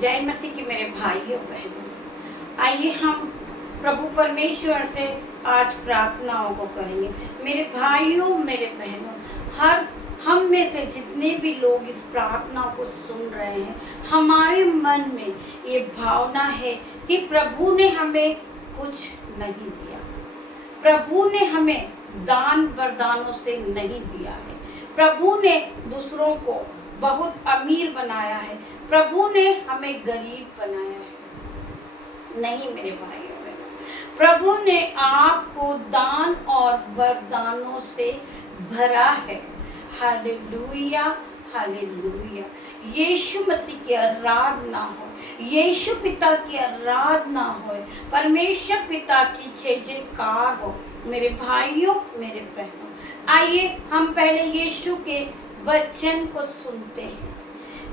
जय मसीह की मेरे भाइयों बहनों, आइए हम प्रभु परमेश्वर से आज प्रार्थनाओं को करेंगे। मेरे भाइयों मेरे बहनों, हर हम में से जितने भी लोग इस प्रार्थना को सुन रहे हैं, हमारे मन में ये भावना है कि प्रभु ने हमें कुछ नहीं दिया, प्रभु ने हमें दान वरदानों से नहीं दिया है, प्रभु ने दूसरों को बहुत अमीर बनाया है, प्रभु ने हमें गरीब बनाया है। नहीं मेरे भाइयों बहनों, प्रभु ने आपको दान और वरदानों से भरा है। Hallelujah hallelujah. यीशु मसीह की आराधना हो, यीशु पिता की आराधना हो, परमेश्वर पिता की जय जयकार हो। मेरे भाइयों मेरे बहनों, आइए हम पहले यीशु के वचन को सुनते हैं।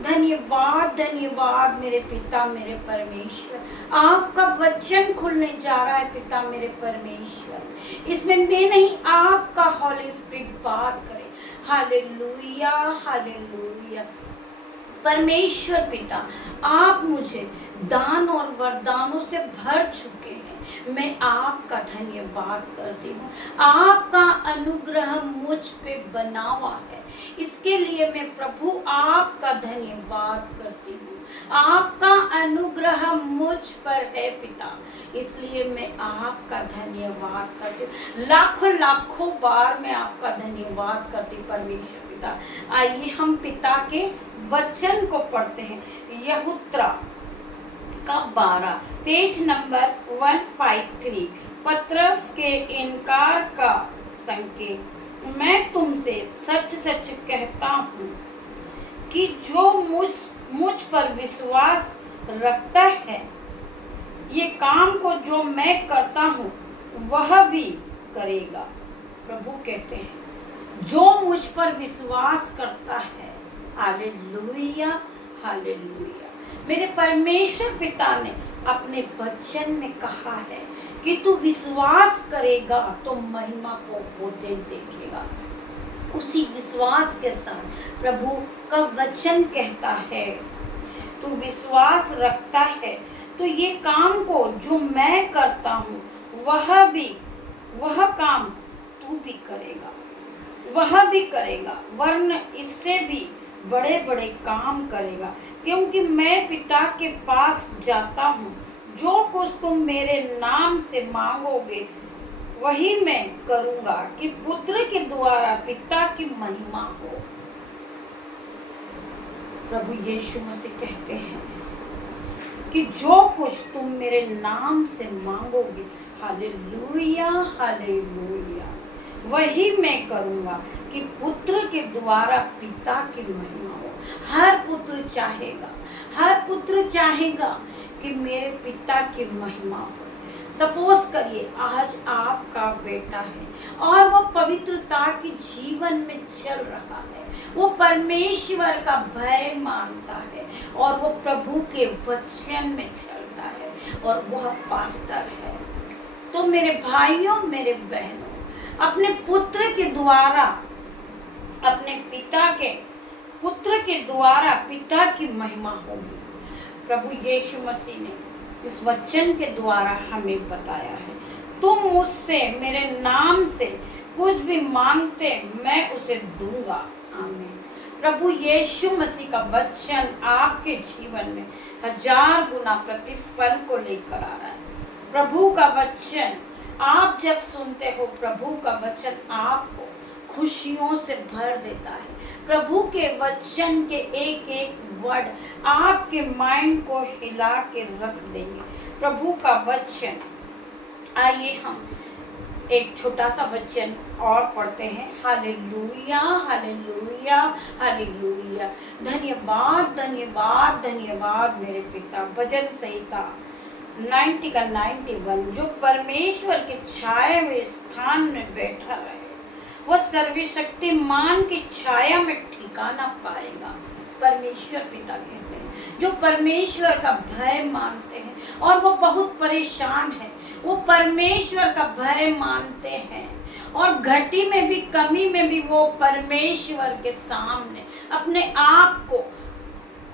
धन्यवाद धन्यवाद मेरे पिता मेरे परमेश्वर, आपका वचन खुलने जा रहा है पिता मेरे परमेश्वर। इसमें मैं नहीं, आपका हॉली स्पिरिट बात करे। Hallelujah hallelujah. परमेश्वर पिता, आप मुझे दान और वरदानों से भर चुके हैं। मैं आपका धन्यवाद करती हूँ। आपका अनुग्रह मुझ पे बना हुआ है, इसके लिए मैं प्रभु आपका धन्यवाद करती हूँ। आपका अनुग्रह मुझ पर है पिता, इसलिए मैं आपका धन्यवाद करती हूँ। लाखों लाखों बार मैं आपका धन्यवाद करती परमेश्वर पिता। आइए हम पिता के वचन को पढ़ते हैं। यहुत्रा का 12 पेज नंबर 153, पतरस के इनकार का संकेत। मैं तुमसे सच सच कहता हूँ कि जो मुझ पर विश्वास रखता है, ये काम को जो मैं करता हूँ वह भी करेगा। प्रभु कहते हैं जो मुझ पर विश्वास करता है। Hallelujah hallelujah. मेरे परमेश्वर पिता ने अपने वचन में कहा है कि तू विश्वास करेगा तो महिमा को होते देखेगा। उसी विश्वास के साथ प्रभु का वचन कहता है, तू विश्वास रखता है तो ये काम को जो मैं करता हूँ वह काम तू भी करेगा, वह भी करेगा, वरन इससे भी बड़े बड़े काम करेगा, क्योंकि मैं पिता के पास जाता हूँ। जो कुछ तुम मेरे नाम से मांगोगे वही मैं करूँगा, कि पुत्र के द्वारा पिता की महिमा हो। प्रभु यीशु मसीह कहते हैं कि जो कुछ तुम मेरे नाम से मांगोगे, हालेलुया हालेलुया, वही मैं करूँगा, कि पुत्र के द्वारा पिता की महिमा हो। हर पुत्र चाहेगा कि मेरे पिता की महिमा हो। सपोज करिए आज आपका बेटा है और वो पवित्रता के जीवन में चल रहा है, वो परमेश्वर का भय मानता है और वो प्रभु के वचन में चलता है और वह पास्टर है। तो मेरे भाइयों मेरे बहनों, अपने पुत्र के द्वारा, अपने पुत्र के द्वारा पिता की महिमा होगी। प्रभु यीशु मसीह ने इस वचन के द्वारा हमें बताया है, तुम मुझसे मेरे नाम से कुछ भी मांगते मैं उसे दूंगा। आमीन। प्रभु यीशु मसीह का वचन आपके जीवन में 1000 गुना प्रतिफल को लेकर आ रहा है। प्रभु का वचन आप जब सुनते हो, प्रभु का वचन आपको खुशियों से भर देता है। प्रभु के वचन के एक एक वर्ड आपके माइंड को हिला के रख देंगे। प्रभु का वचन, आइए हम एक छोटा सा वचन और पढ़ते हैं। Hallelujah hallelujah hallelujah. धन्यवाद धन्यवाद धन्यवाद मेरे पिता। भजन संहिता 90 का 91। जो परमेश्वर के छाए हुए स्थान में बैठा रहे, वह सर्वशक्तिमान की छाया में ठिकाना पाएगा। परमेश्वर पिता कहते हैं जो परमेश्वर का भय मानते हैं और वो बहुत परेशान है, वो परमेश्वर का भय मानते हैं और घटी में भी कमी में भी वो परमेश्वर के सामने अपने आप को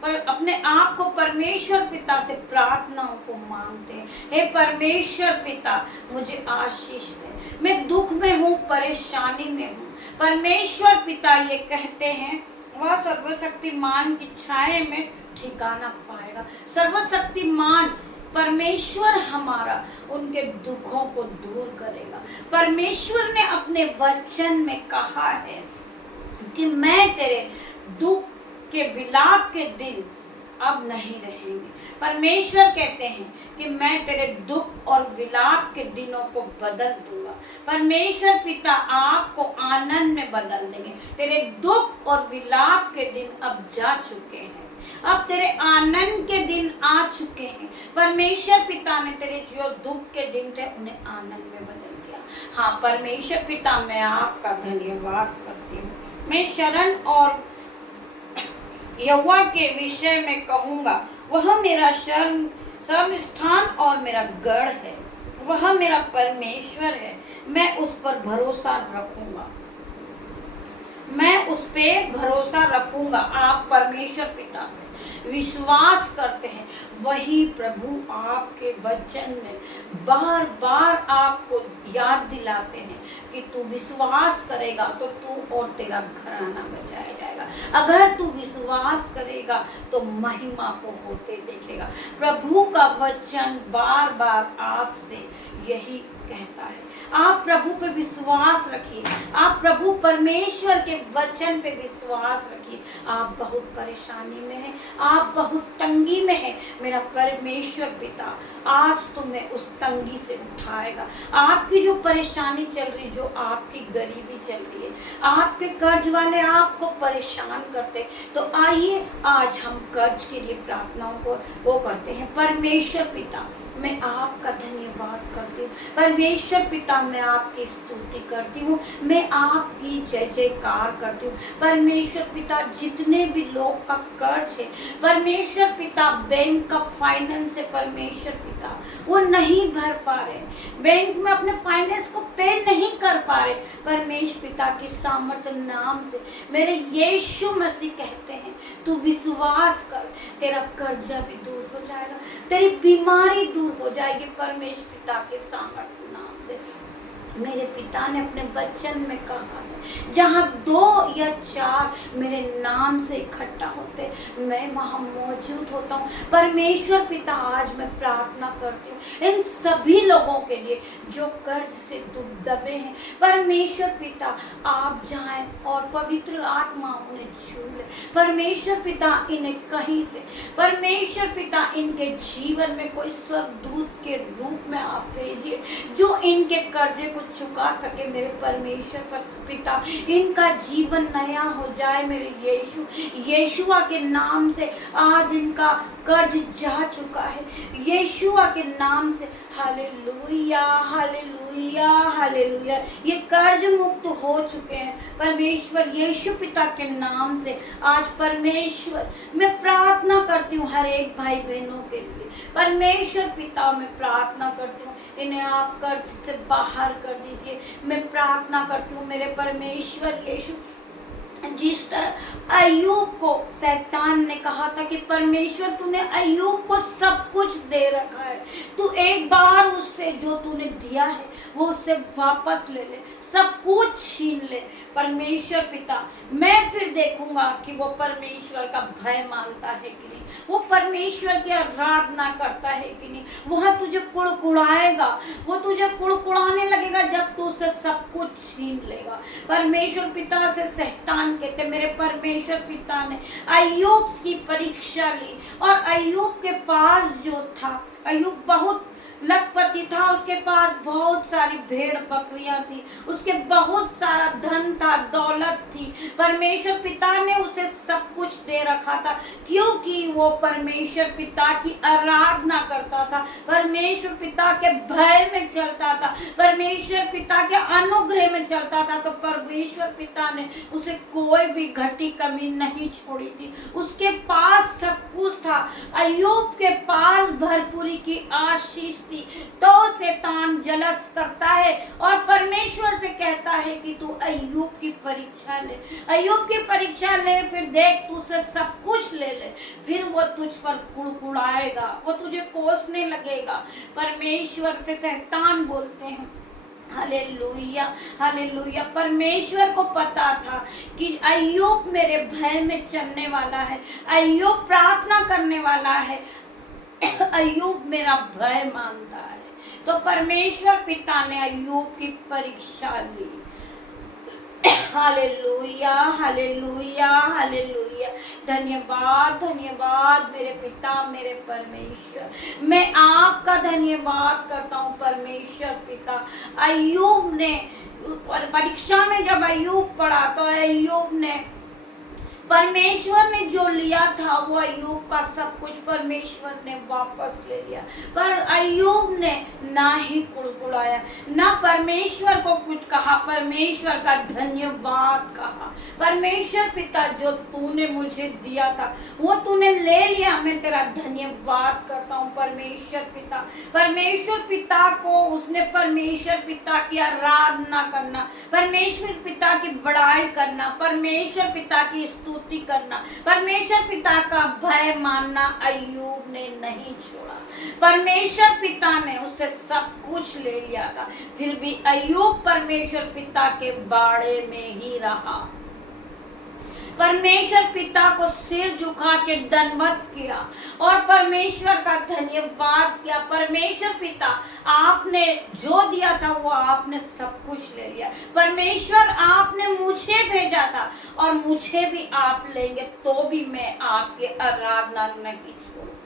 पर अपने आप को परमेश्वर पिता से प्रार्थनाओं को मांगते हैं, हे परमेश्वर पिता मुझे आशीष दे, मैं दुख में हूँ, परेशानी में हूँ। परमेश्वर पिता ये कहते हैं वह सर्वशक्तिमान की छाए में ठिकाना पाएगा। सर्वशक्तिमान परमेश्वर हमारा उनके दुखों को दूर करेगा। परमेश्वर ने अपने वचन में कहा है कि मैं तेरे दुख के विलाप के दिन अब नहीं रहेंगे। परमेश्वर कहते हैं कि मैं तेरे दुख और विलाप के दिनों को बदल दूंगा। परमेश्वर पिता आपको आनंद में बदल देंगे। तेरे दुख और विलाप के दिन अब जा चुके हैं, अब तेरे आनंद के दिन आ चुके हैं। परमेश्वर पिता ने तेरे जो दुख के दिन थे उन्हें आनंद में बदल दिया। हाँ परमेश्वर पिता मैं आपका धन्यवाद करती हूँ। मैं शरण और यहोवा के विषय में कहूँगा, वह मेरा शरण स्थान और मेरा गढ़ है, वह मेरा परमेश्वर है, मैं उस पर भरोसा रखूंगा, मैं उस पे भरोसा रखूंगा। आप परमेश्वर पिता में विश्वास करते हैं, वही प्रभु आपके वचन में बार बार आपको याद दिलाते हैं कि तू विश्वास करेगा तो तू और तेरा घराना बचाया जाएगा। अगर तू विश्वास करेगा तो महिमा को होते देखेगा। प्रभु का वचन बार बार आपसे यही कहता है। आप प्रभु पे विश्वास रखिए, आप प्रभु परमेश्वर के वचन पे विश्वास रखिए। आप बहुत परेशानी में हैं, आप बहुत तंगी में हैं, मेरा परमेश्वर पिता आज तुम्हें उस तंगी से उठाएगा। आपकी जो परेशानी चल रही, जो आपकी गरीबी चल रही है, आपके कर्ज वाले आपको परेशान करते, तो आइए आज हम कर्ज के लिए प्रार्थनाओं को वो करते हैं। परमेश्वर पिता मैं आपका धन्यवाद करती हूँ। परमेश्वर पिता मैं आपकी स्तुति करती हूँ, मैं आपकी जय जयकार करती हूँ। परमेश्वर पिता जितने भी लोग का कर्ज है, परमेश्वर पिता बैंक का फाइनेंस है, परमेश्वर पिता वो नहीं भर पा रहे, बैंक में अपने फाइनेंस को पे नहीं कर पा रहे, परमेश्वर पिता की सामर्थ्य नाम से मेरे यीशु मसीह कहते हैं तू विश्वास कर, तेरा कर्जा भी दूर हो जाएगा, तेरी बीमारी दूर हो जाएगी। परमेश्वर पिता के सामर्थ्य नाम से मेरे पिता ने अपने वचन में कहा है, जहाँ 2 या 4 मेरे नाम से इकट्ठा होते मैं वहाँ मौजूद होता हूँ। परमेश्वर पिता आज मैं प्रार्थना करती हूँ इन सभी लोगों के लिए जो कर्ज से दबे हैं। परमेश्वर पिता आप जाएं और पवित्र आत्मा उन्हें छू ले। परमेश्वर पिता इन्हें कहीं से, परमेश्वर पिता इनके जीवन में कोई स्वर्गदूत के रूप में आप भेजिए जो इनके कर्जे को चुका सके। मेरे परमेश्वर पिता इनका जीवन नया हो जाए। मेरे यीशुआ के नाम से आज इनका कर्ज जा चुका है, यीशुआ के नाम से। हालेलुया हालेलुया हालेलुया, ये कर्ज मुक्त हो चुके हैं परमेश्वर यीशु पिता के नाम से। आज परमेश्वर मैं प्रार्थना करती हूँ हर एक भाई बहनों के लिए। परमेश्वर पिता मैं प्रार्थना करती हूँ इन्हें आप कर्ज से बाहर कर दीजिए। मैं प्रार्थना करती हूँ मेरे परमेश्वर यीशु, जिस तरह अय्यूब को शैतान ने कहा था कि परमेश्वर तूने अय्यूब को सब कुछ दे रखा है, तू एक बार उससे जो तूने दिया है वो उससे वापस ले ले, सब कुछ छीन ले। परमेश्वर पिता मैं फिर देखूंगा कि वो परमेश्वर का भय मानता है कि नहीं, वो परमेश्वर की आराधना करता है कि नहीं। वह तुझे कुड़कुड़ाएगा, वो तुझे कुड़कुड़ाने लगेगा जब तू उससे सब कुछ छीन लेगा। परमेश्वर पिता से शैतान कहते मेरे परमेश्वर पिता ने अय्यूब की परीक्षा ली और अय्यूब के पास जो था, अय्यूब बहुत लखपति था, उसके पास बहुत सारी भेड़ बकरियां थी, उसके बहुत सारा धन था, दौलत थी। परमेश्वर पिता ने उसे सब कुछ दे रखा था क्योंकि वो परमेश्वर पिता की आराधना करता था, परमेश्वर पिता के भय में चलता था, परमेश्वर पिता के अनुग्रह में चलता था। तो परमेश्वर पिता ने उसे कोई भी घटी कमी नहीं छोड़ी थी, उसके पास सब कुछ था, अय्यूब के पास भरपूरी की आशीष थी, तो शैतान जलस करता है और परमेश्वर से कहता है कि तू अय्यूब की परीक्षा ले, अय्यूब की परीक्षा ले, फिर देख तू से सब कुछ ले ले, फिर वो तुझ पर कुड़कुड़ाएगा, वो तुझे कोसने लगेगा। परमेश्वर से शैतान बोलते हैं, हालेलुया हालेलुया। परमेश्वर को पता था कि अय्यूब मेरे भय में चलने वाला है, अय्यूब प्रार्थना करने वाला है, अय्यूब मेरा भय मानता है। तो परमेश्वर पिता ने अय्यूब की परीक्षा ली। Hallelujah hallelujah hallelujah. धन्यवाद धन्यवाद मेरे पिता मेरे परमेश्वर, मैं आपका धन्यवाद करता हूँ परमेश्वर पिता। अय्यूब ने परीक्षा में जब अय्यूब पढ़ा तो अय्यूब ने, परमेश्वर ने जो लिया था वो अय्यूब का सब कुछ परमेश्वर ने वापस ले लिया, पर अय्यूब ने ना ही कुड़कुड़ाया, ना परमेश्वर को कुछ कहा, परमेश्वर का धन्यवाद कहा। परमेश्वर पिता जो तूने मुझे दिया था वो तूने ले लिया, मैं तेरा धन्यवाद करता हूँ परमेश्वर पिता। परमेश्वर पिता को उसने परमेश्वर पिता की आराधना करना, परमेश्वर पिता की बड़ाई करना, परमेश्वर पिता की स्तुति करना, परमेश्वर पिता का भय मानना अय्यूब ने नहीं छोड़ा। परमेश्वर पिता ने उससे सब कुछ ले लिया था, फिर भी अय्यूब परमेश्वर पिता के बाड़े में ही रहा। परमेश्वर पिता को सिर झुका के दंडवत किया और परमेश्वर का धन्यवाद किया। परमेश्वर पिता आपने जो दिया था वो आपने सब कुछ ले लिया। परमेश्वर आपने मुझे भेजा था और मुझे भी आप लेंगे तो भी मैं आपकी आराधना नहीं छोड़ूंगा।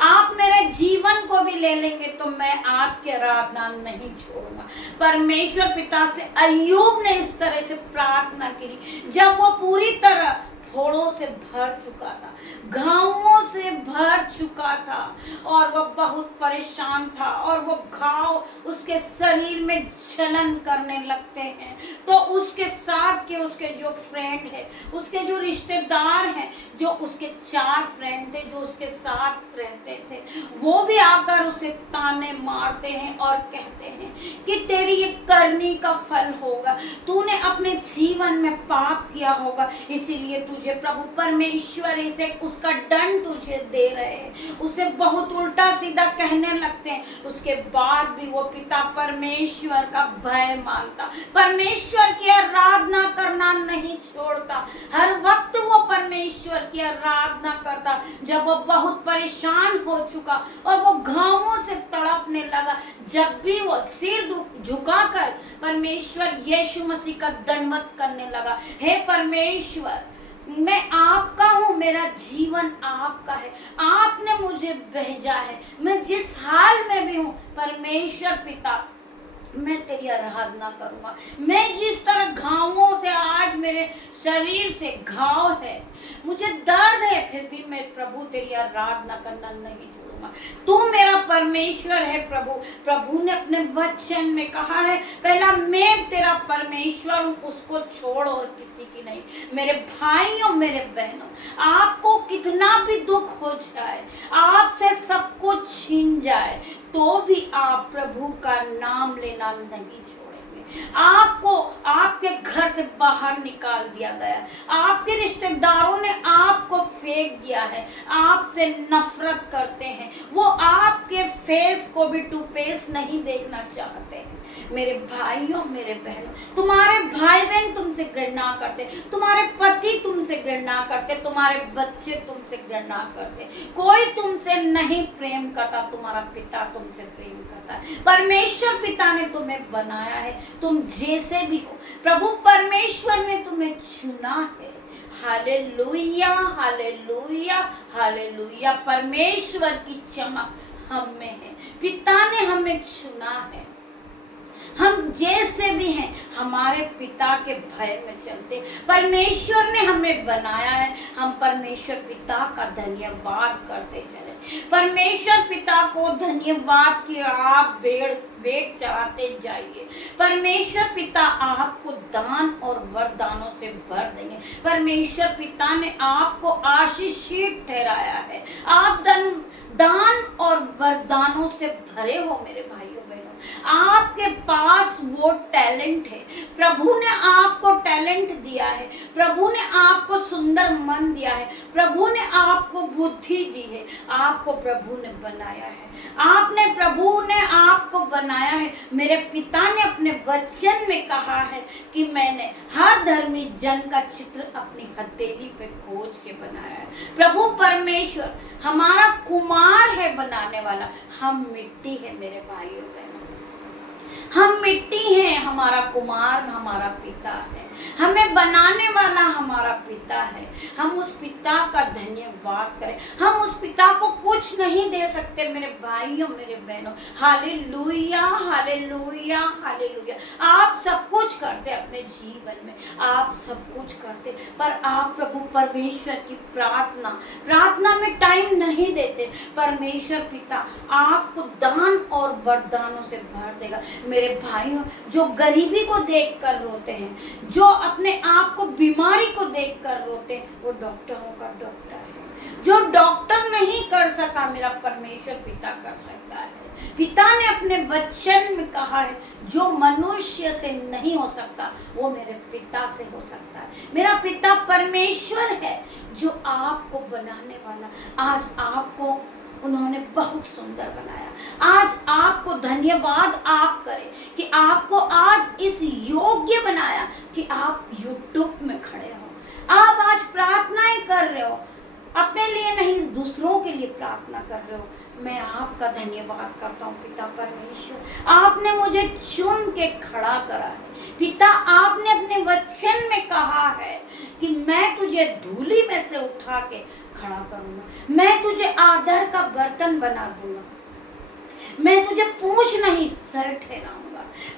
आप मेरे जीवन को भी ले लेंगे तो मैं आपकी आराधना नहीं छोड़ूंगा। परमेश्वर पिता से अय्यूब ने इस तरह से प्रार्थना की जब वो पूरी तरह फोड़ों से भर चुका था, घावों से भर चुका था और वो बहुत परेशान था और वो घाव उसके शरीर में जलन करने लगते हैं। तो उसके साथ के उसके जो फ्रेंड है, उसके जो रिश्तेदार हैं, जो उसके 4 फ्रेंड थे जो उसके साथ रहते थे, वो भी आकर उसे ताने मारते हैं और कहते हैं कि तेरी ये करनी का फल होगा, तूने अपने जीवन में पाप किया होगा, इसीलिए तुझे प्रभु परमेश्वर इसे उसका दंड तुझे दे रहे हैं। उसे बहुत उल्टा सीधा कहने लगते हैं। उसके बाद भी वो पिता परमेश्वर का भय मानता, परमेश्वर की आराधना करना नहीं छोड़ता। हर वक्त वो परमेश्वर की आराधना करता। जब वो बहुत परेशान हो चुका और वो घावों से तड़पने लगा, जब भी वो सिर झुकाकर परमेश्वर यीशु मसीह का दंडवत करने लगा, हे परमेश्वर मैं आपका हूँ, मेरा जीवन आपका है, आपने मुझे भेजा है, मैं जिस हाल में भी हूँ परमेश्वर पिता मैं तेरी आराधना करूंगा। मैं जिस तरह घावों से आज मेरे शरीर से घाव है, मुझे दर्द है, फिर भी मैं प्रभु तेरी आराधना करना नहीं छोड़ूंगा। तू मेरा परमेश्वर है प्रभु। प्रभु ने अपने वचन में कहा है, पहला मैं तेरा परमेश्वर हूँ, उसको छोड़ और किसी की नहीं। मेरे भाइयों मेरे बहनों, आपको कितना भी दुख हो जाए, आपसे सब कुछ छीन जाए, तो भी आप प्रभु का नाम लेना नहीं छोड़ेंगे। आपको आपके घर से बाहर निकाल दिया गया, आपके रिश्तेदारों ने आपको फेंक दिया है, आपसे नफरत करते हैं, वो आपके फेस को भी टू फेस नहीं देखना चाहते हैं। मेरे भाइयों मेरे बहनों, तुम्हारे भाई बहन तुमसे घृणा करते, तुम्हारे पति तुमसे घृणा करते, तुम्हारे बच्चे तुमसे घृणा करते, कोई तुमसे नहीं प्रेम करता, तुम्हारा पिता तुमसे प्रेम करता है। परमेश्वर पिता ने तुम्हें बनाया है, तुम जैसे भी हो, प्रभु परमेश्वर ने तुम्हें चुना है। Hallelujah hallelujah hallelujah. परमेश्वर की चमक हम में है, पिता ने हमें चुना है। हम जैसे भी हैं हमारे पिता के भय में चलते, परमेश्वर ने हमें बनाया है, हम परमेश्वर पिता का धन्यवाद करते चले। परमेश्वर पिता को धन्यवाद कि आप भेंट चढ़ाते जाइए। परमेश्वर पिता आपको दान और वरदानों से भर देंगे। परमेश्वर पिता ने आपको आशीषित ठहराया है। आप दान और वरदानों से भरे हो मेरे भाइयों बहनों। आपके पास वो टैलेंट है। प्रभु ने आपको टैलेंट दिया है। प्रभु ने आपको सुंदर मन दिया है। प्रभु ने आपको बुद्धि दी है। आपको प्रभु ने बनाया है। प्रभु ने आपको बनाया है। मेरे पिता ने अपने वचन में कहा है कि मैंने हर धर्मी जन का चित्र अपनी हथेली पे खोज के बनाया है। प्रभु परमेश्वर हमारा कुमार है बनाने वाला। हम मिट्टी है मेरे भाइयों बहनों, हम मिट्टी हैं। हमारा कुमार हमारा पिता है। हमें बनाने वाला हमारा पिता है। हम उस पिता का धन्यवाद करें। हम उस पिता को कुछ नहीं दे सकते मेरे भाइयों मेरे बहनों। Hallelujah hallelujah hallelujah. आप सब कुछ करते अपने जीवन में, आप सब कुछ करते, पर आप प्रभु परमेश्वर की प्रार्थना में टाइम नहीं देते। परमेश्वर पिता आपको दान और वरदानों से भर देगा। मेरे भाइयों, जो गरीबी को देखकर रोते हैं, जो अपने आप को बीमारी को देखकर रोते हैं, वो डॉक्टरों का डॉक्टर है। जो डॉक्टर नहीं कर सका, मेरा परमेश्वर पिता कर सकता है। पिता ने अपने वचन में कहा है, जो मनुष्य से नहीं हो सकता वो मेरे पिता से हो सकता है। मेरा पिता परमेश्वर है जो आपको बनाने वाला। आज आपको उन्होंने बहुत सुंदर बनाया। आज आपको धन्यवाद आप करें कि आपको आज इस योग्य बनाया कि आप यूट्यूब में खड़े हो। आप आज प्रार्थनाएं कर रहे हो, अपने लिए नहीं दूसरों के लिए प्रार्थना कर रहे हो। मैं आपका धन्यवाद करता हूँ पिता परमेश्वर। आपने मुझे चुन के खड़ा करा है। पिता आपने अपने वचन में कहा है कि मैं तुझे धूली में से उठा के खड़ा करूंगा। मैं तुझे आदर का बर्तन बना दूंगा। मैं तुझे पूछ नहीं सर ठहराऊंगा।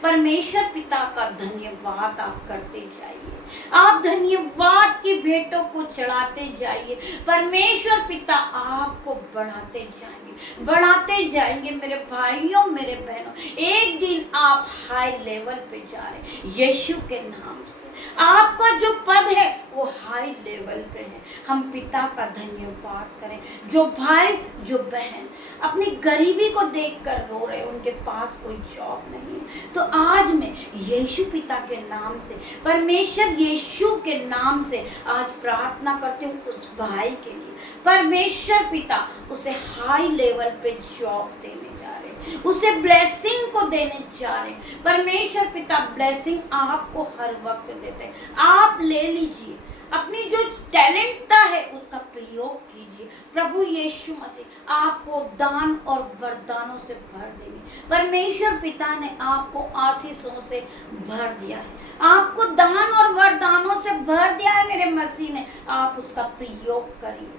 परमेश्वर पिता का धन्यवाद आप करते जाइए। आप धन्यवाद की भेंटों को चढ़ाते जाइए। परमेश्वर पिता आपको बढ़ाते जाएंगे मेरे भाइयों मेरे बहनों। एक दिन आप हाई लेवल पे जा रहे यीशु के नाम से। आपका जो पद है वो हाई लेवल पे है। हम पिता का धन्यवाद करें। जो भाई जो बहन अपनी गरीबी को देखकर रो रहे, उनके पास कोई जॉब नहीं है, तो आज मैं यीशु पिता के नाम से, परमेश्वर यीशु के नाम से आज प्रार्थना करती हूँ उस भाई के लिए। परमेश्वर पिता उसे हाई लेवल पे जॉब देने जा रहे, उसे ब्लेसिंग को देने जा रहे। परमेश्वर पिता ब्लेसिंग आपको हर वक्त देते हैं। आप ले लीजिए, अपनी जो टैलेंटता है उसका प्रयोग कीजिए। प्रभु यीशु मसीह आपको दान और वरदानों से भर देंगे। परमेश्वर पिता ने आपको आशीषों से भर दिया है। आपको दान और वरदानों से भर दिया है मेरे मसीह ने। आप उसका प्रयोग करिए।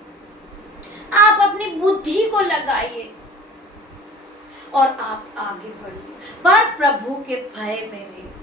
आप अपनी बुद्धि को लगाइए और आप आगे बढ़िए। पर प्रभु के भय में रहकर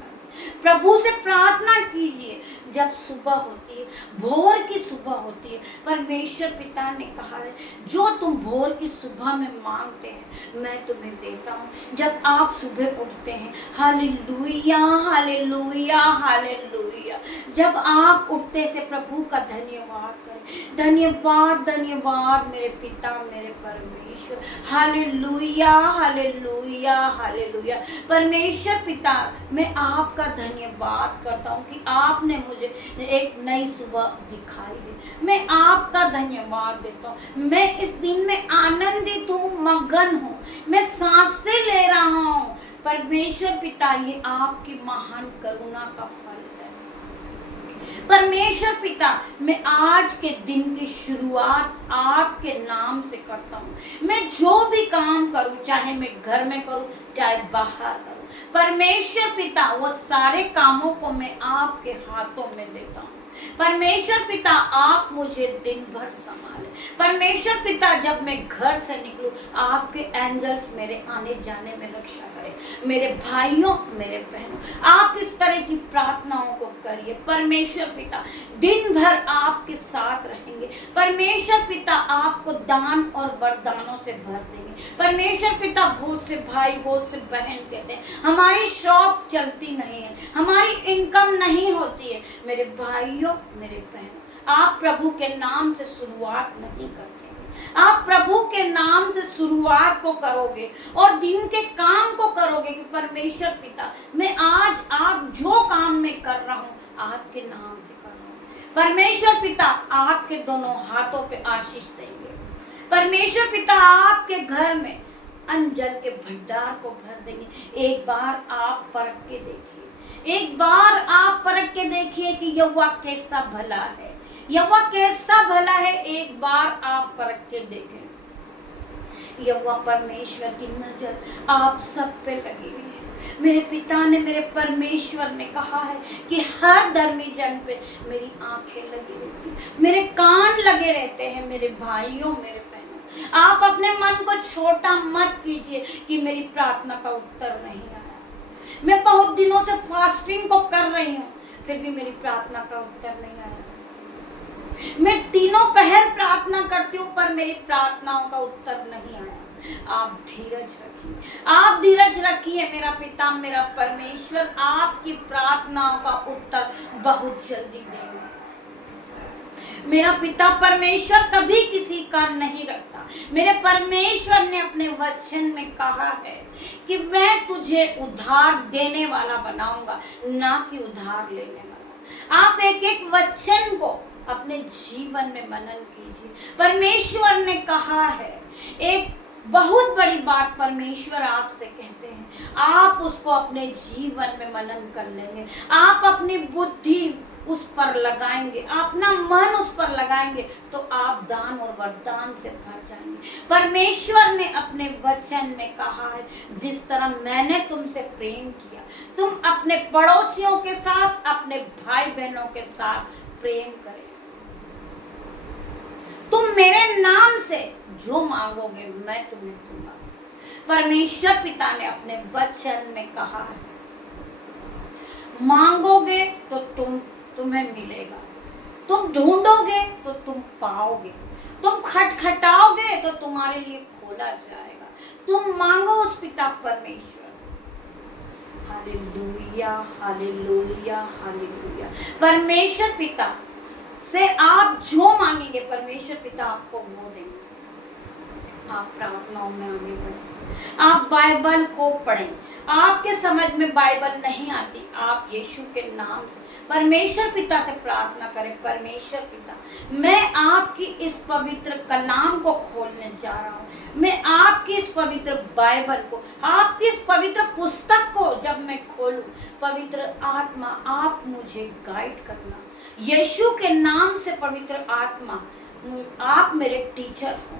प्रभु से प्रार्थना कीजिए। जब सुबह होती है, भोर की सुबह होती है, परमेश्वर पिता ने कहा है जो तुम भोर की सुबह में मांगते हैं मैं तुम्हें देता हूँ। जब आप सुबह उठते हैं, हालेलुया हालेलुया हालेलुया, जब आप उठते से प्रभु का धन्यवाद करें। धन्यवाद धन्यवाद मेरे पिता मेरे परमेश्वर। Hallelujah hallelujah hallelujah. परमेश्वर पिता मैं आपका धन्यवाद करता हूँ कि आपने मुझे एक नई सुबह दिखाई है। मैं आपका धन्यवाद देता हूँ। मैं इस दिन में आनंदित हूँ, मगन हूँ, मैं सांसें ले रहा हूँ। परमेश्वर पिता ये आपकी महान करुणा का फल है। परमेश्वर पिता मैं आज के दिन की शुरुआत आपके नाम से करता हूँ। मैं जो भी काम करूँ, चाहे मैं घर में करूँ चाहे बाहर करूँ, परमेश्वर पिता वो सारे कामों को मैं आपके हाथों में देता हूँ। परमेश्वर पिता आप मुझे दिन भर संभाले। परमेश्वर पिता जब मैं घर से निकलूं आपके एंजल्स मेरे आने जाने में रक्षा करें। मेरे भाइयों मेरे बहनों आप इस तरह की प्रार्थनाओं को करिए। परमेश्वर पिता दिन भर आपके साथ रहेंगे। परमेश्वर पिता आपको दान और वरदानों से भर देंगे। परमेश्वर पिता बहुत से भाई बहुत से बहन कहते हैं हमारी शॉप चलती नहीं है, हमारी इनकम नहीं होती है। मेरे भाइयों मेरे बहनों आप प्रभु के नाम से शुरुआत नहीं करते हैं। आप प्रभु के नाम से शुरुआत को करोगे और दिन के काम को करोगे कि परमेश्वर पिता मैं आज आप जो काम में कर रहा हूँ आपके नाम से कर रहा हूँ। परमेश्वर पिता आपके दोनों हाथों पे आशीष देंगे। परमेश्वर पिता आपके घर में अंजल के भंडार को भर देंगे। एक बार आप परख के देखिए, एक बार आप परख के देखिए कि यहोवा कैसा भला है, यहोवा कैसा भला है। एक बार आप परख के देखें। यहोवा परमेश्वर की नजर आप सब पे लगी हुई है। मेरे पिता ने मेरे परमेश्वर ने कहा है कि हर धर्मी जन पे मेरी आंखें लगी रहती हैं, मेरे कान लगे रहते हैं। मेरे भाइयों मेरे बहनों आप अपने मन को छोटा मत कीजिए कि मेरी प्रार्थना का उत्तर नहीं आया। मैं बहुत दिनों से फास्टिंग को कर रही हूँ फिर भी मेरी प्रार्थना का उत्तर नहीं आया। मैं तीनों पहर प्रार्थना करती हूँ पर मेरी प्रार्थनाओं का उत्तर नहीं आया। आप धीरज रखिए, आप धीरज रखिए। मेरा पिता मेरा परमेश्वर आपकी प्रार्थनाओं का उत्तर बहुत जल्दी देगा। मेरा पिता परमेश्वर कभी किसी का नहीं रखता। मेरे परमेश्वर ने अपने वचन में कहा है कि मैं तुझे उधार देने वाला बनाऊंगा ना कि उधार लेने वाला। आप एक एक वचन को अपने जीवन में मनन कीजिए। परमेश्वर ने कहा है एक बहुत बड़ी बात परमेश्वर आपसे कहते हैं, आप उसको अपने जीवन में मनन कर लेंगे। आप अपनी बुद्धि उस पर लगाएंगे, अपना मन उस पर लगाएंगे तो आप दान और वरदान से भर जाएंगे। परमेश्वर ने अपने वचन में कहा है जिस तरह मैंने तुमसे प्रेम किया तुम अपने पड़ोसियों के साथ अपने भाई बहनों के साथ प्रेम करें। तुम मेरे नाम से जो मांगोगे मैं तुम्हें दूंगा। परमेश्वर पिता ने अपने वचन में कहा है मांगोगे तो तुम्हें मिलेगा, तुम ढूंढोगे तो तुम पाओगे, तुम खटखटाओगे तो तुम्हारे लिए खोला जाएगा। तुम मांगो उस पिता परमेश्वर। Hallelujah hallelujah hallelujah. परमेश्वर पिता से आप जो मांगेंगे परमेश्वर पिता आपको वो देंगे। आप प्रार्थनाओं में आगे बढ़ें, आप बाइबल को पढ़ें। आपके समझ में बाइबल नहीं आती आप यीशु के नाम से परमेश्वर पिता से प्रार्थना करें। परमेश्वर पिता मैं आपकी इस पवित्र कलाम को खोलने जा रहा हूँ। मैं आपकी इस पवित्र बाइबल को आपकी इस पवित्र पुस्तक को जब मैं खोलूं पवित्र आत्मा आप मुझे गाइड करना। यीशु के नाम से पवित्र आत्मा आप मेरे टीचर हो।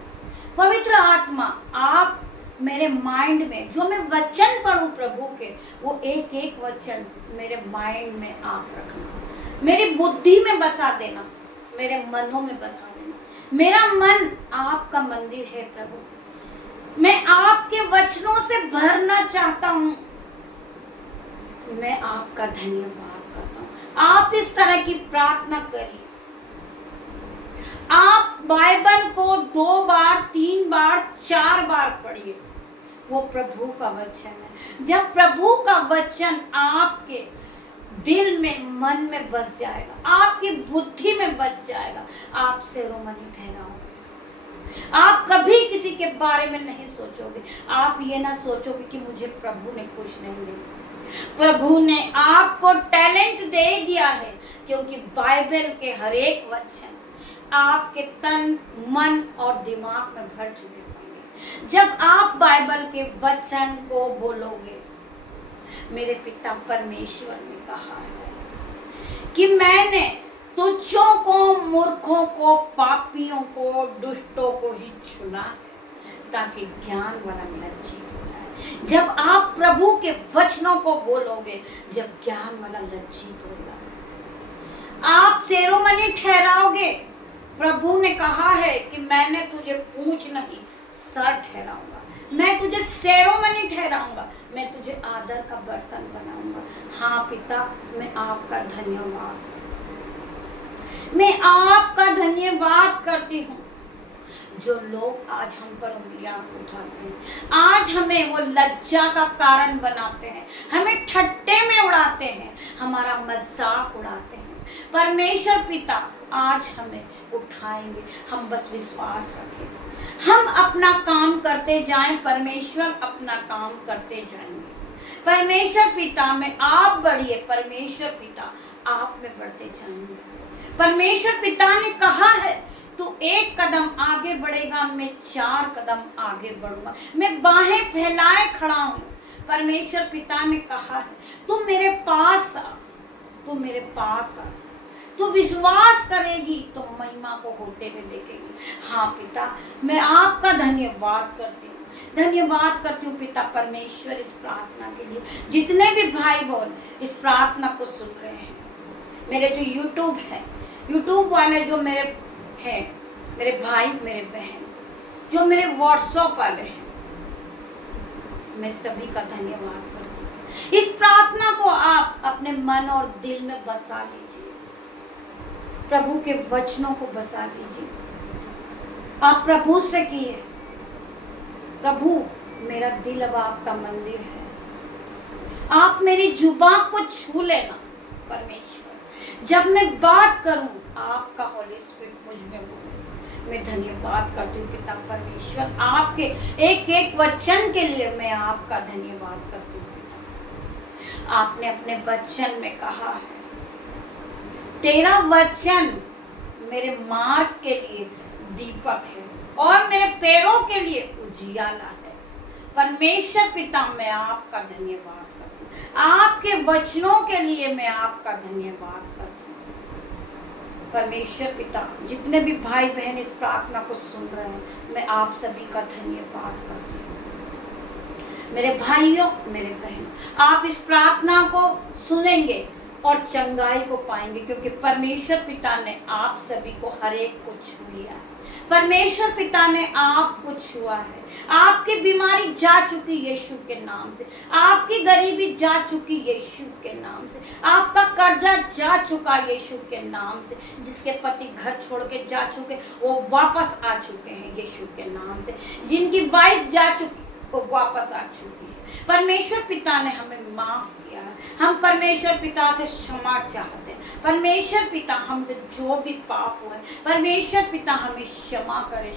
पवित्र आत्मा आप मेरे माइंड में जो मैं वचन पढ़ूं प्रभु के वो एक एक वचन मेरे माइंड में आप रखना, मेरी बुद्धि में बसा देना, मेरे मनों में बसा देना। मेरा मन आपका मंदिर है प्रभु। मैं आपके वचनों से भरना चाहता हूँ। मैं आपका धन्यवाद करता हूँ। आप इस तरह की प्रार्थना करिए। आप बाइबल को 2 बार 3 बार 4 बार पढ़िए। वो प्रभु का वचन है। जब प्रभु का वचन आपके दिल में मन में बस जाएगा, आपकी बुद्धि में बस जाएगा, आप शिरोमणि ठहराओगे। आप कभी किसी के बारे में नहीं सोचोगे। आप ये ना सोचोगे कि मुझे प्रभु ने कुछ नहीं दिया। प्रभु ने आपको टैलेंट दे दिया है क्योंकि बाइबल के हर एक वचन आपके तन मन और दिमाग में भर चुके होंगे। जब आप बाइबल के वचन को बोलोगे मेरे पिता परमेश्वर ने कहा है कि मैंने तुच्छों को मूर्खों को पापियों को दुष्टों को ही चुना है ताकि ज्ञान वाला लज्जित हो जाए। जब आप प्रभु के वचनों को बोलोगे जब ज्ञान वाला लज्जित होगा आप सेरोमनी ठहराओगे। प्रभु ने कहा है कि मैंने तुझे पूंछ नहीं सर ठहराऊंगा, मैं तुझे सेरोमनी ठहराऊंगा, मैं तुझे आदर का बर्तन बनाऊंगा। हाँ पिता, मैं आपका धन्यवाद, मैं आपका धन्यवाद करती हूँ। जो लोग आज हम पर उंगलियां उठाते हैं, आज हमें वो लज्जा का कारण बनाते हैं, हमें ठट्टे में उड़ाते हैं, हमारा मजाक उड़ाते हैं, परमेश्वर पिता आज हमें उठाएंगे। हम बस विश्वास रखें, हम अपना काम करते जाएं, परमेश्वर अपना काम करते जाएंगे। परमेश्वर पिता में आप बढ़िए, परमेश्वर पिता आप में बढ़ते जाएंगे। परमेश्वर पिता ने कहा है तू एक कदम आगे बढ़ेगा, मैं 4 कदम आगे बढ़ूंगा, मैं बाहें फैलाए खड़ा हूं। परमेश्वर पिता ने कहा है तू मेरे पास आ, तू मेरे पास आ, तू विश्वास करेगी तो महिमा को होते हुए देखेगी। हाँ पिता, मैं आपका धन्यवाद करती हूँ, धन्यवाद करती हूँ पिता परमेश्वर इस प्रार्थना के लिए। जितने भी भाई बहन इस प्रार्थना को सुन रहे हैं, मेरे जो यूट्यूब वाले जो मेरे हैं, मेरे भाई मेरे बहन जो मेरे व्हाट्सएप वाले हैं, मैं सभी का धन्यवाद करती हूँ। इस प्रार्थना को आप अपने मन और दिल में बसा लीजिए, प्रभु के वचनों को बसा लीजिए। आप प्रभु से किए, प्रभु मेरा दिल अब आपका मंदिर है, आप मेरी जुबान को छू लेना परमेश्वर। जब मैं बात करूं आपका होली स्पिरिट मुझ में बोले। मैं धन्यवाद करती हूँ पिता परमेश्वर, आपके एक एक वचन के लिए मैं आपका धन्यवाद करती हूँ पिता। आपने अपने वचन में कहा है तेरा वचन मेरे मार्ग के लिए दीपक है और मेरे पैरों के लिए उजियाला है। परमेश्वर पिता, मैं आपका धन्यवाद करती हूँ, आपके वचनों के लिए मैं आपका धन्यवाद करती हूँ। परमेश्वर पिता, जितने भी भाई बहन इस प्रार्थना को सुन रहे हैं, मैं आप सभी का धन्यवाद करती हूँ। मेरे भाइयों, मेरे बहनों, आप इस प्रार्थना को सुनेंगे और चंगाई को पाएंगे, क्योंकि परमेश्वर पिता ने आप सभी को हर एक को छू लिया है। परमेश्वर पिता ने आपको छुआ है, आपकी बीमारी जा चुकी यीशु के नाम से, आपकी गरीबी जा चुकी यीशु के नाम से, आपका कर्जा जा चुका यीशु के नाम से। जिसके पति घर छोड़ के जा चुके वो वापस आ चुके हैं यीशु के नाम से, जिनकी वाइफ जा चुकी वो वापस आ चुकी है। परमेश्वर पिता ने हमें माफ किया है, हम परमेश्वर पिता से क्षमा चाहते हैं। परमेश्वर पिता, हमसे जो भी पाप हुए, परमेश्वर पिता हमें क्षमा करे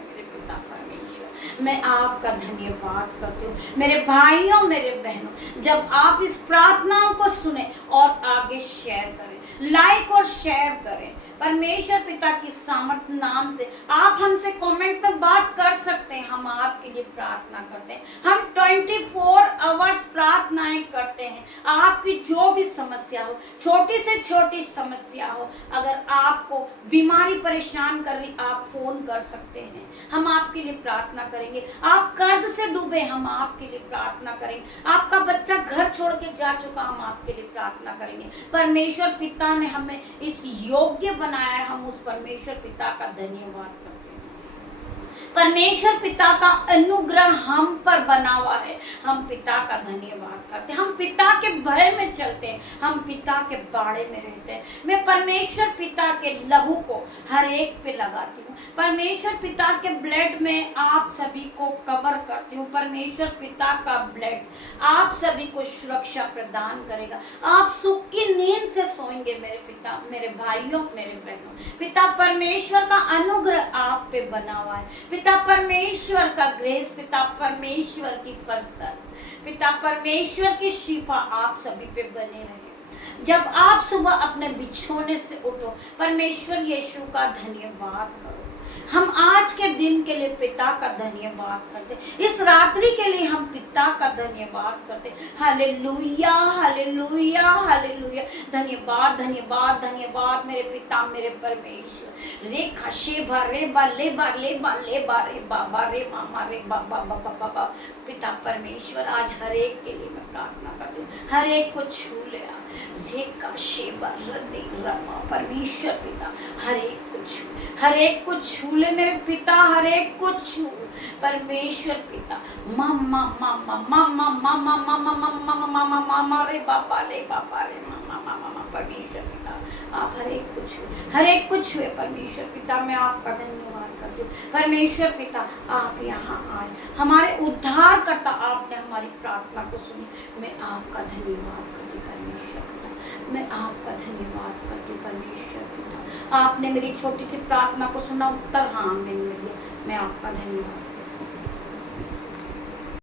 मेरे पिता परमेश्वर। मैं आपका धन्यवाद करती हूँ। मेरे भाइयों, मेरे बहनों, जब आप इस प्रार्थनाओं को सुने और आगे शेयर करें, लाइक और शेयर करें, परमेश्वर पिता की सामर्थ नाम से आप हमसे कमेंट में बात कर सकते हैं। हम आपके लिए प्रार्थना करते हैं, हम 24 आवर्स प्रार्थनाएं करते हैं। आपकी जो भी समस्या हो, छोटी से छोटी समस्या हो, अगर आपको बीमारी परेशान कर रही, आप फोन कर सकते हैं, हम आपके लिए प्रार्थना करेंगे। आप कर्ज से डूबे, हम आपके लिए प्रार्थना करेंगे। आपका बच्चा घर छोड़ के जा चुका, हम आपके लिए प्रार्थना करेंगे। परमेश्वर पिता ने हमें इस योग्य बनाया है, हम उस परमेश्वर पिता का धन्यवाद करते हैं। परमेश्वर पिता का अनुग्रह हम पर बना हुआ है, हम पिता का धन्यवाद करते हैं। हम पिता के भय में चलते हैं, हम पिता के बाड़े में रहते हैं। मैं परमेश्वर पिता के लहू को हर एक पे लगाती हूँ, परमेश्वर पिता के ब्लड में आप सभी को कवर करती हूँ। परमेश्वर पिता का ब्लड आप सभी को सुरक्षा प्रदान करेगा, आप सुख की नींद से सोएंगे मेरे पिता, मेरे भाइयों, मेरे बहनों। पिता परमेश्वर का अनुग्रह आप पे बना हुआ है, पिता परमेश्वर का ग्रेस, पिता परमेश्वर की फजल, पिता परमेश्वर की शिफा आप सभी पे बने रहे। जब आप सुबह अपने बिछोने से उठो, परमेश्वर यीशु का धन्यवाद करो, हम आज के दिन के लिए पिता का धन्यवाद करते, इस रात्रि के लिए हम पिता का धन्यवाद करते। Hallelujah hallelujah hallelujah. धन्यवाद धन्यवाद धन्यवाद मेरे पिता मेरे परमेश्वर। रे खशे भरे बाले बाले बाले बारे बाबा रे मामा रे बाबा बाबा बाबा। पिता परमेश्वर आज हर एक के लिए मैं प्रार्थना करती हूँ, हर एक को छू ले। रे काशे बरदे रमा परमेश्वर पिता हर एक को छू, हर एक को छू ले मेरे पिता, हर एक को छू परमेश्वर पिता। मामा मामा मामा मामा मामा मामा मामा मामा रे बाबा रे मामा मामा परमेश्वर पिता आप हर एक को छू, हर एक को छुए परमेश्वर पिता। मैं आपका धन्यवाद करती हूँ परमेश्वर पिता। आप यहाँ आए, हमारे उद्धार करता आपने हमारी प्रार्थना को सुनी। मैं आपका धन्यवाद करती परमेश्वर पिता, मैं आपका धन्यवाद करती परमेश्वर पिता। आपने मेरी छोटी सी प्रार्थना को सुना, उत्तर हाँ मैंने दिया। मैं आपका धन्यवाद